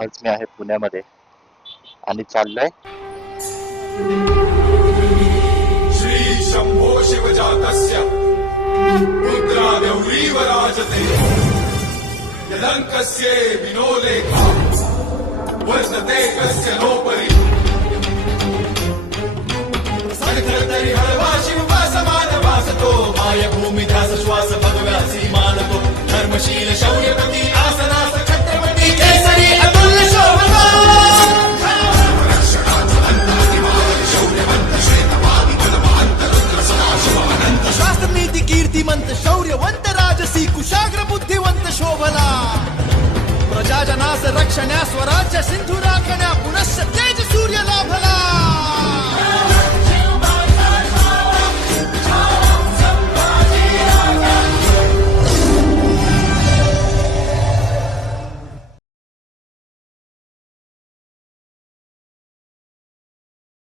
आज मी आहे पुण्यामध्ये आणि चाललोय श्री शंभो शिवजातस्य रुद्रा गौरीव राजते यदङ्कस्य विनोलेखा वर्तते कस्य नोपरि सखरतरि हळवा शिवा समान वासतो मायभूमि ध्यास श्वास भगव्यासी मानतो धर्मशील शौर्यपती आसनास छत्रपती केसरी अतुल्य शोभतो शास्त्र नीती कीर्तिमंत शौर्यवंत राजसी कुशाग्र बुद्धिवंत शोभला प्रजाजनास रक्षण्या स्वराज्य सिंधुरा